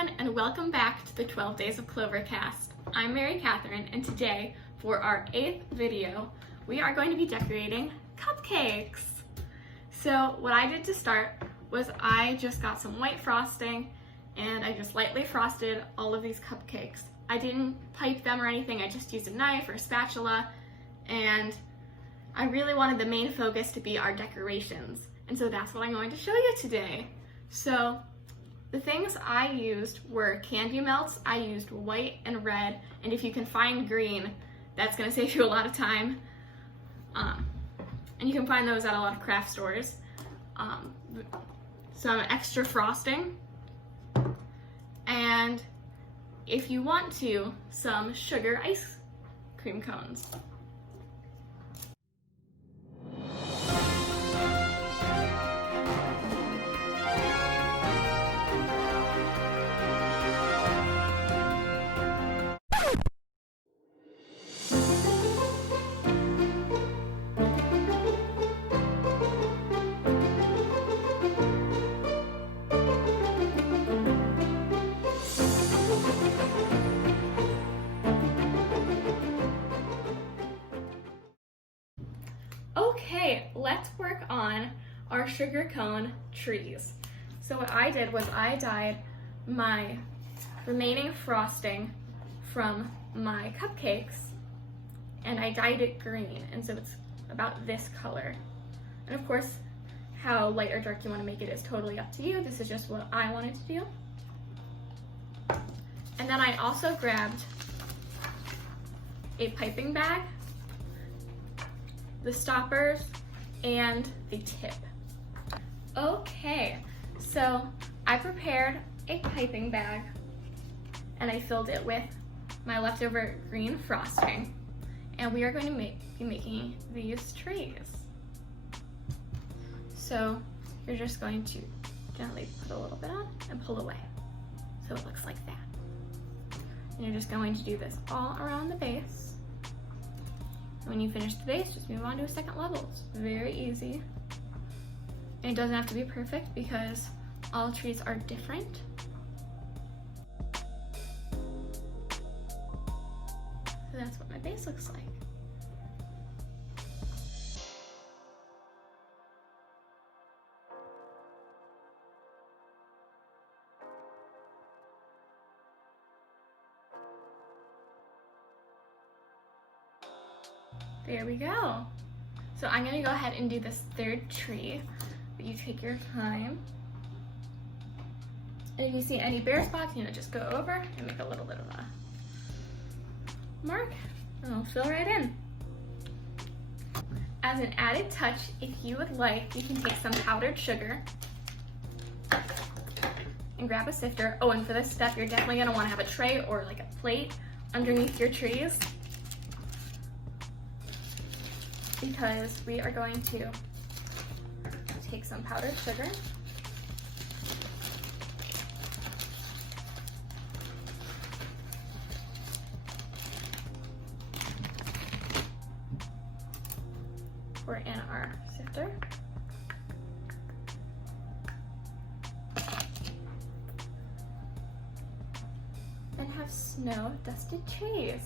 everyone, and welcome back to the 12 Days of Clover cast. I'm Mary Catherine, and today, for our 8th video, we are going to be decorating cupcakes. So what I did to start was I just got some white frosting, and I just lightly frosted all of these cupcakes. I didn't pipe them or anything, I just used a knife or a spatula, and I really wanted the main focus to be our decorations. And so that's what I'm going to show you today. So the things I used were candy melts. I used white and red, and if you can find green, that's gonna save you a lot of time. And you can find those at a lot of craft stores. Some extra frosting, and if you want to, some sugar ice cream cones. Okay, let's work on our sugar cone trees. So what I did was I dyed my remaining frosting from my cupcakes, and I dyed it green, and so it's about this color. And of course, how light or dark you want to make it is totally up to you. This is just what I wanted to do. And then I also grabbed a piping bag, the stoppers, and the tip. Okay, so I prepared a piping bag and I filled it with my leftover green frosting, and we are going to be making these trees. So you're just going to gently put a little bit on and pull away so it looks like that. And you're just going to do this all around the base. When you finish the base, just move on to a second level. It's very easy. And it doesn't have to be perfect because all trees are different. So that's what my base looks like. There we go. So I'm gonna go ahead and do this third tree, but you take your time. And if you see any bare spots, just go over and make a little bit of a mark, and it'll fill right in. As an added touch, if you would like, you can take some powdered sugar and grab a sifter. Oh, and for this step, you're definitely gonna wanna have a tray or like a plate underneath your trees, because we are going to take some powdered sugar pour in our sifter, and have snow dusted trees.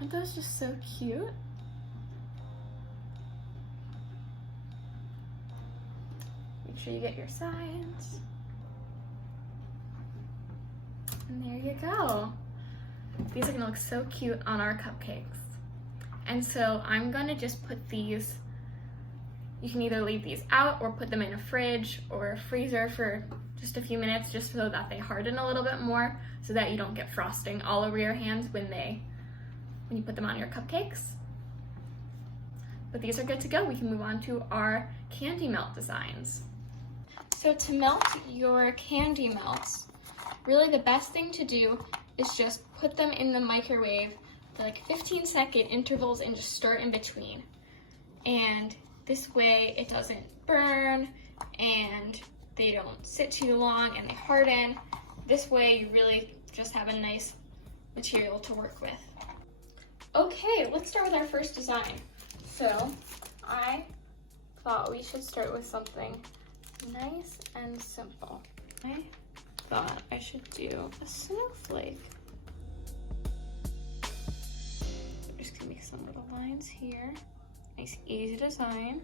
Aren't those just so cute? Make sure you get your sides. And there you go. These are gonna look so cute on our cupcakes. And so I'm gonna just put these, you can either leave these out or put them in a fridge or a freezer for just a few minutes, just so that they harden a little bit more, so that you don't get frosting all over your hands when you put them on your cupcakes. But these are good to go. We can move on to our candy melt designs. So to melt your candy melts, really the best thing to do is just put them in the microwave for like 15-second intervals and just stir in between. And this way it doesn't burn and they don't sit too long and they harden. This way you really just have a nice material to work with. Okay, let's start with our first design. So I thought we should start with something nice and simple. I thought I should do a snowflake. I'm just gonna make some little lines here. Nice, easy design.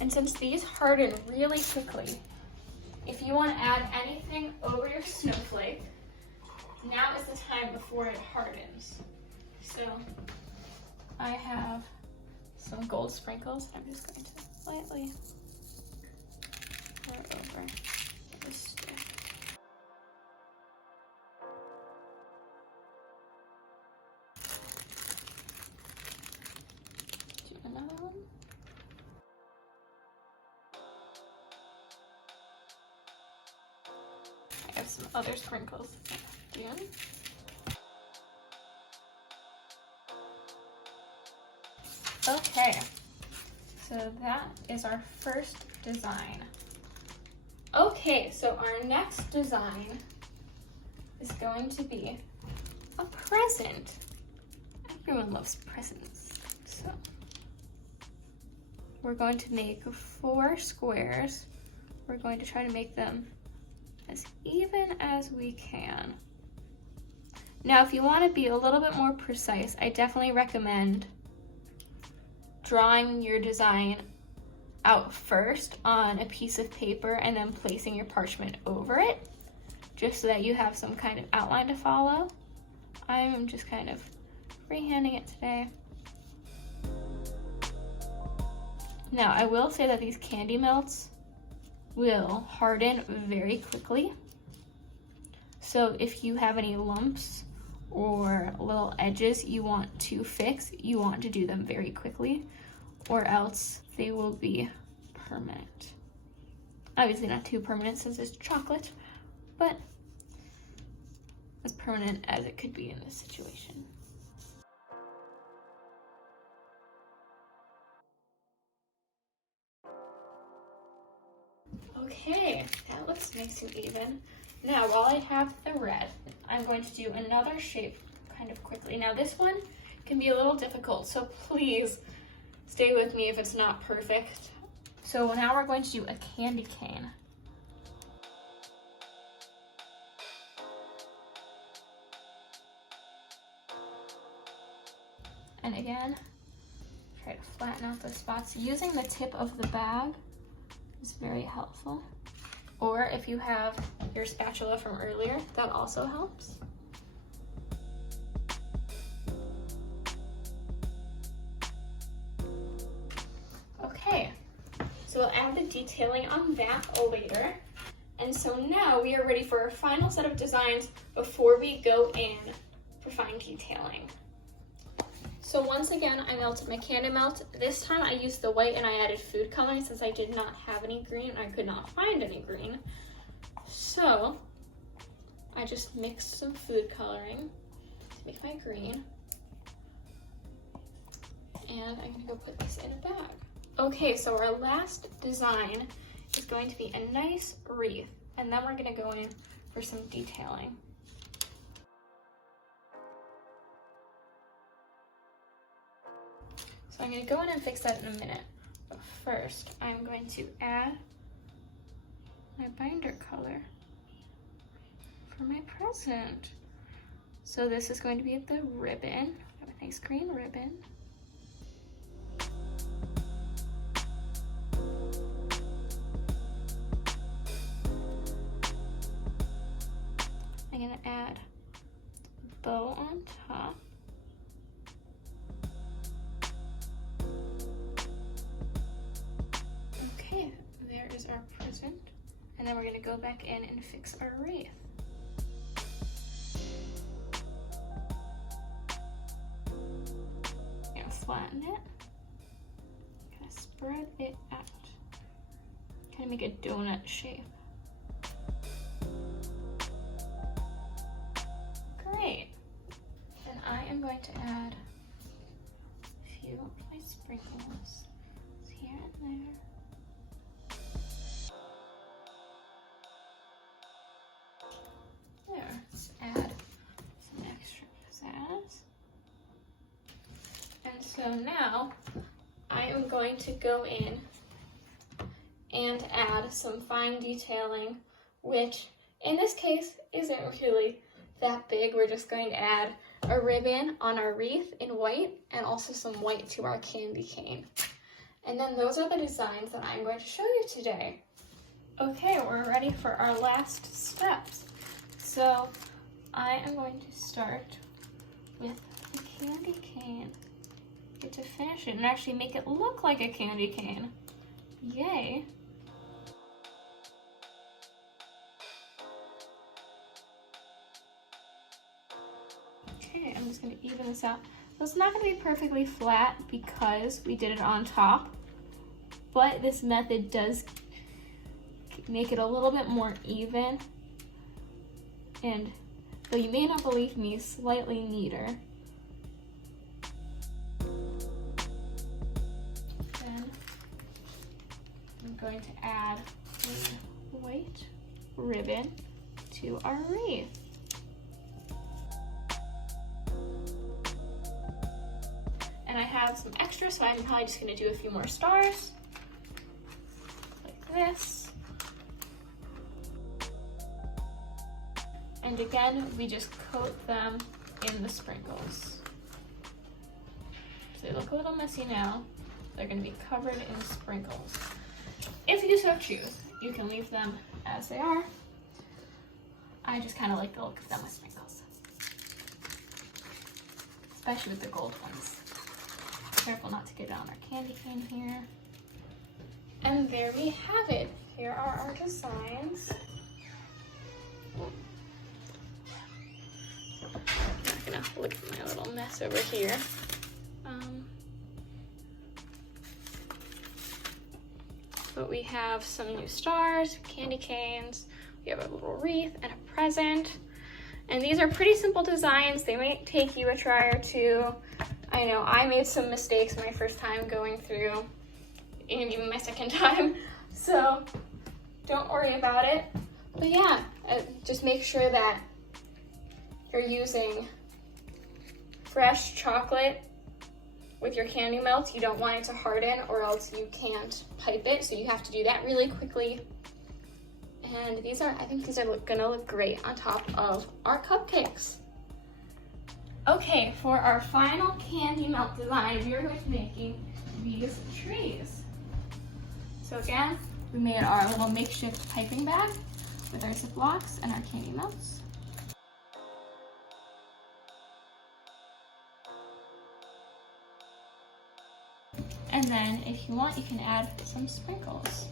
And since these harden really quickly, if you want to add anything over your snowflake, now is the time before it hardens. So I have some gold sprinkles. I'm just going to lightly pour over this stick. Do another one. I have some other sprinkles. Do. Okay, so that is our first design. Okay, so our next design is going to be a present. Everyone loves presents. So we're going to make 4 squares. We're going to try to make them as even as we can. Now, if you want to be a little bit more precise, I definitely recommend drawing your design out first on a piece of paper and then placing your parchment over it, just so that you have some kind of outline to follow. I'm just kind of freehanding it today. Now, I will say that these candy melts will harden very quickly. So if you have any lumps or little edges you want to fix, you want to do them very quickly, or else they will be permanent. Obviously not too permanent since it's chocolate, but as permanent as it could be in this situation. Okay, that looks nice and even. Now, while I have the red, I'm going to do another shape kind of quickly. Now, this one can be a little difficult, so please stay with me if it's not perfect. So now we're going to do a candy cane. And again, try to flatten out the spots. Using the tip of the bag is very helpful. Or if you have your spatula from earlier, that also helps. Okay, so we'll add the detailing on that later. And so now we are ready for our final set of designs before we go in for fine detailing. So once again, I melted my candy melt. This time I used the white and I added food coloring since I did not have any green and I could not find any green. So I just mixed some food coloring to make my green. And I'm gonna go put this in a bag. Okay, so our last design is going to be a nice wreath. And then we're gonna go in for some detailing. So I'm going to go in and fix that in a minute. But first, I'm going to add my binder color for my present. So this is going to be the ribbon. I have a nice green ribbon. I'm going to add a bow on top. Okay, there is our present. And then we're gonna go back in and fix our wreath. I'm gonna flatten it. Kind of spread it out. Kind of make a donut shape. Great. Then I am going to add a few of my sprinkles here and there. Let's add some extra pizzazz. And So now I am going to go in and add some fine detailing, which in this case isn't really that big. We're just going to add a ribbon on our wreath in white and also some white to our candy cane. And then those are the designs that I'm going to show you today. Okay, we're ready for our last steps. So I am going to start with the candy cane. Get to finish it and actually make it look like a candy cane. Yay. Okay, I'm just gonna even this out. So it's not gonna be perfectly flat because we did it on top, but this method does make it a little bit more even, and though you may not believe me, slightly neater. Then I'm going to add a white ribbon to our wreath. And I have some extra, so I'm probably just gonna do a few more stars, like this. And again, we just coat them in the sprinkles. So they look a little messy now. They're gonna be covered in sprinkles. If you so choose, you can leave them as they are. I just kind of like the look of them with sprinkles, especially with the gold ones. Careful not to get it on our candy cane here. And there we have it. Here are our designs. I'm not gonna look at my little mess over here. But we have some new stars, candy canes, we have a little wreath and a present. And these are pretty simple designs. They might take you a try or two. I know I made some mistakes my first time going through, and even my second time, so don't worry about it. But yeah, just make sure that you're using fresh chocolate with your candy melt. You don't want it to harden or else you can't pipe it, so you have to do that really quickly. And I think these are gonna look great on top of our cupcakes. Okay, for our final candy melt design, we are going to be making these trees. So again, we made our little makeshift piping bag with our Ziplocs and our candy melts. And then if you want, you can add some sprinkles.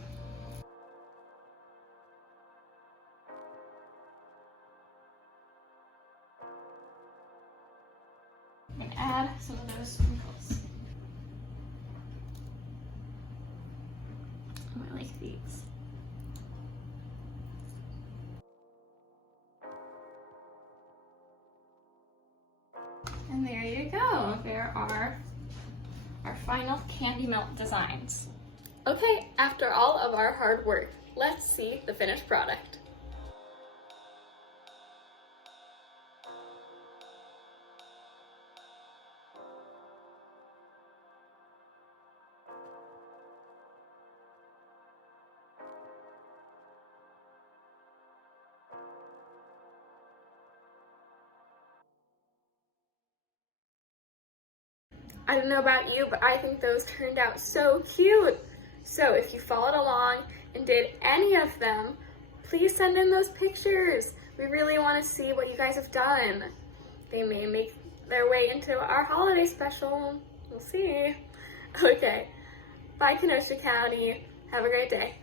And add some of those sprinkles. Oh, I like these. And there you go. There are our final candy melt designs. Okay, after all of our hard work, let's see the finished product. I don't know about you, but I think those turned out so cute. So if you followed along and did any of them, please send in those pictures. We really want to see what you guys have done. They may make their way into our holiday special. We'll see. Okay. Bye, Kenosha County. Have a great day.